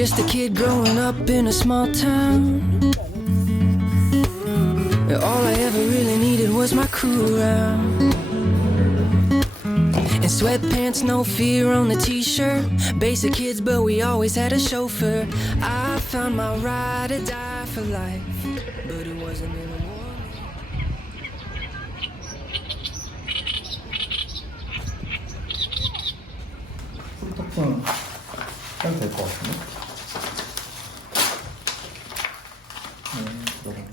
Just a kid growing up in a small town. All I ever really needed was my crew around. In sweatpants, no fear on the t-shirt. Basic kids, but we always had a chauffeur. I found my ride or die for life, but it wasn't in a war. 탁상 해도 될 것 같은데? 들어가네.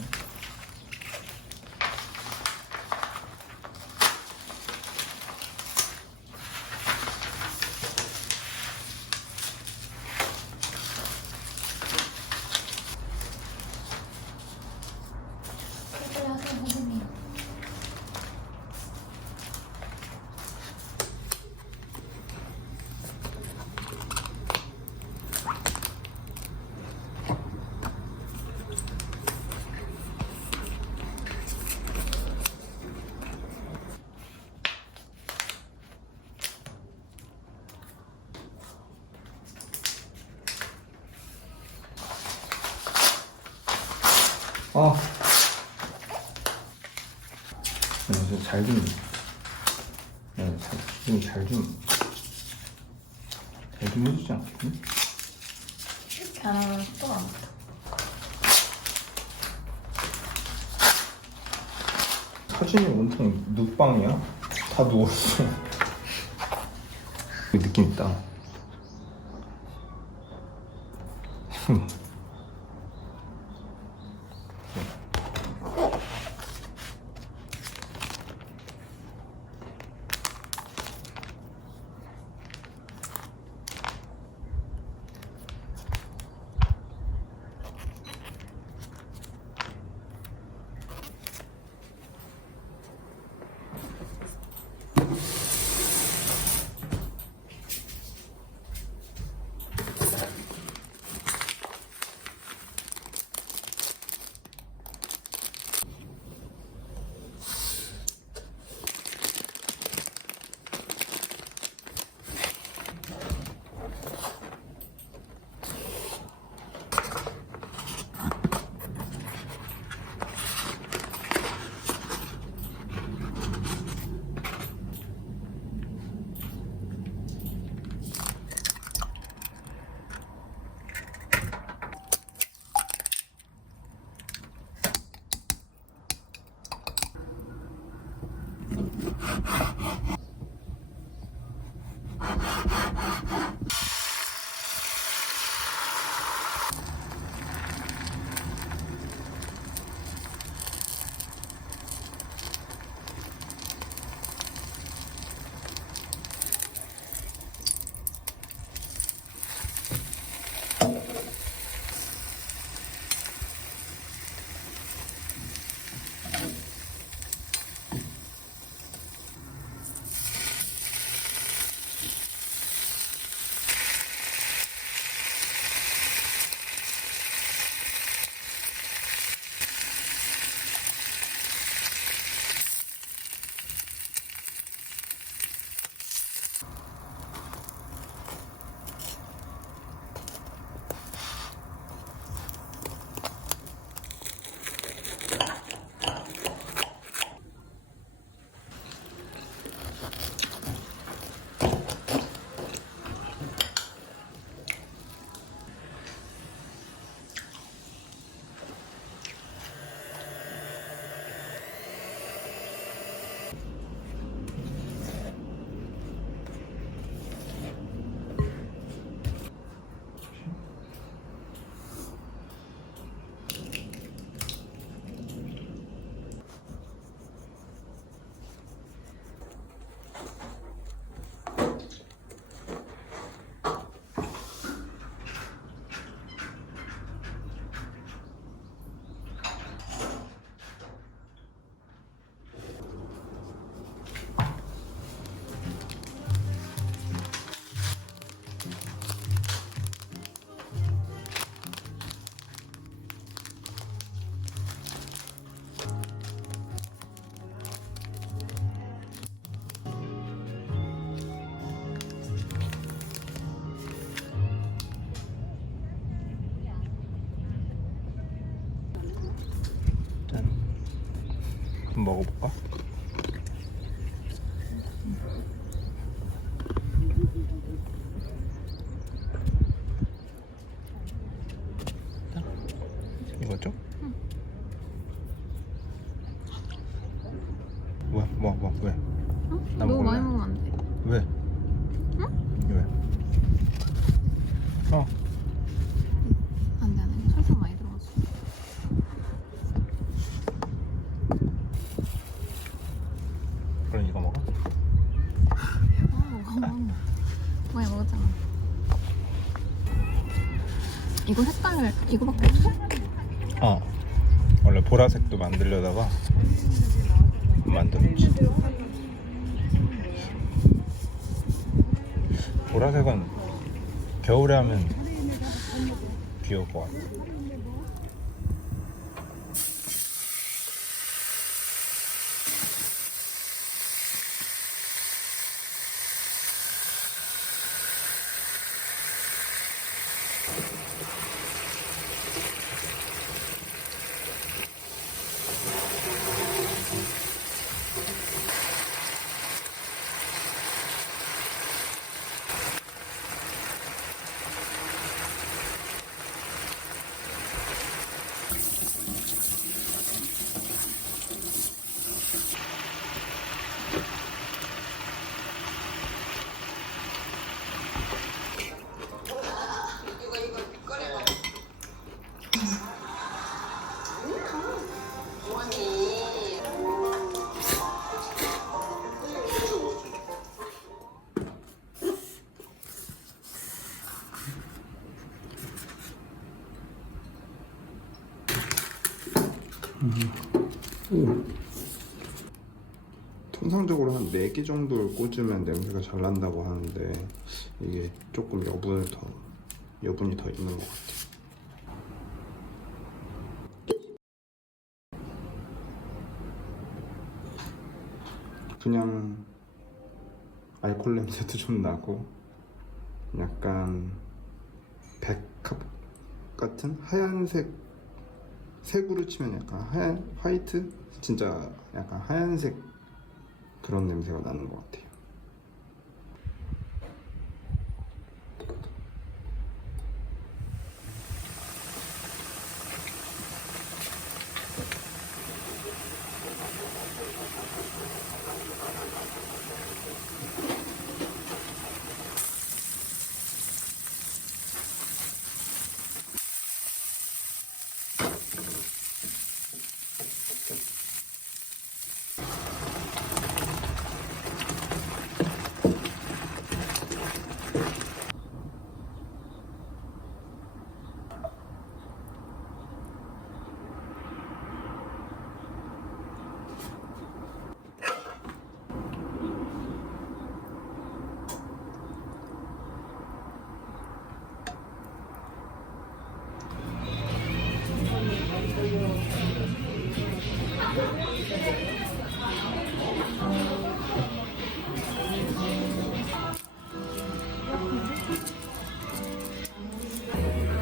아, 잘 좀, 잘 좀 해주지 않겠니? 이렇게 안 하면 또 안 돼. 사진이 온통 눕방이야? 다 누웠어. 느낌 있다. 한번 먹어볼까? 이거죠? 응. 뭐, 왜? 응? 나 너무 먹을래. 많이 먹으면 안 돼. 왜? 응? 왜? 안 돼, 안 돼. 설탕 많이 들어갔어. 그럼 이거 먹어? 먹어. 많이 먹었잖아. 이거 색깔 이거밖에 없어? 원래 보라색도 만들려다가 만들었지. 보라색은 겨울에 하면 귀여울 것 같아. 통상적으로 한 4개 정도를 꽂으면 냄새가 잘 난다고 하는데 이게 조금 여분이 더 있는 것 같아요. 그냥 알코올 냄새도 좀 나고 약간 백합 같은 하얀색, 색으로 치면 약간 하얀 화이트? 진짜 약간 하얀색 그런 냄새가 나는 것 같아요.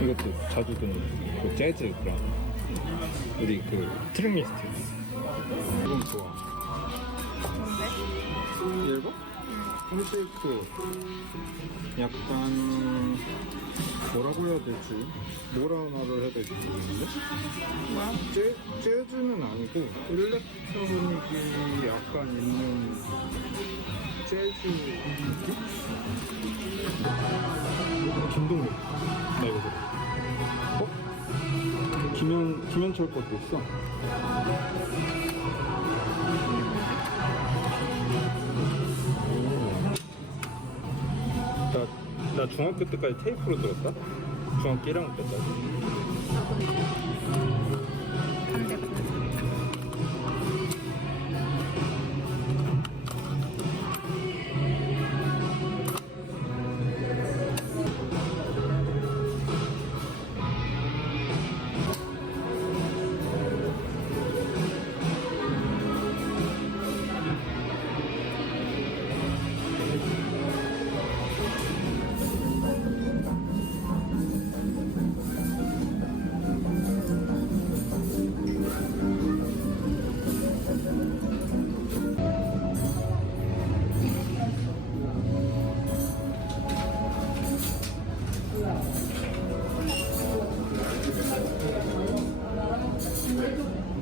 이것도 자주 듣는 그 재즈 그런 우리 그 트랙리스트 이건 좋아. 뭔데? 얘가? 홈쉐이크 약간 뭐라고 해야 되지? 뭐라 말을 해야 될지 모르겠는데? 뭐야? 재즈는 아니고 일렉트로닉이 약간 있는 재즈 느낌? 김동률 나 이거 들어. 김현철 것도 있어. 나 중학교 때까지 테이프로 들었다? 중학교 1학년 때까지. 반대.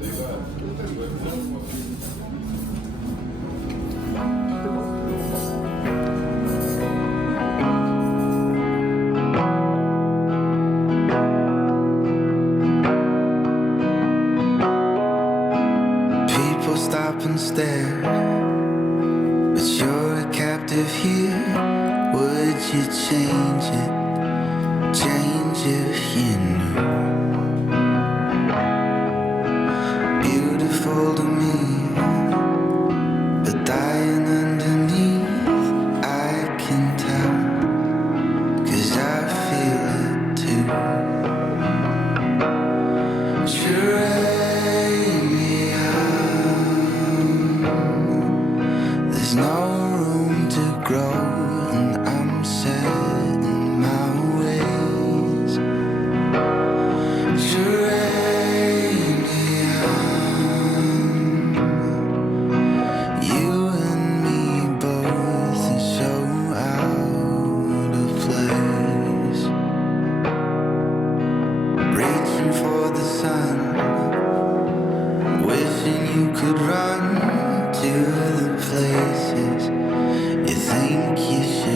People stop and stare, but you're a captive here. Would you change it? Change if you knew. Beautiful to me, but dying underneath, I can tell, 'cause I feel it too. There's no room to grow, and I'm set in my ways. Geranium, you and me both are so out of place. Reaching for the sun, wishing you could run to the places you think you should.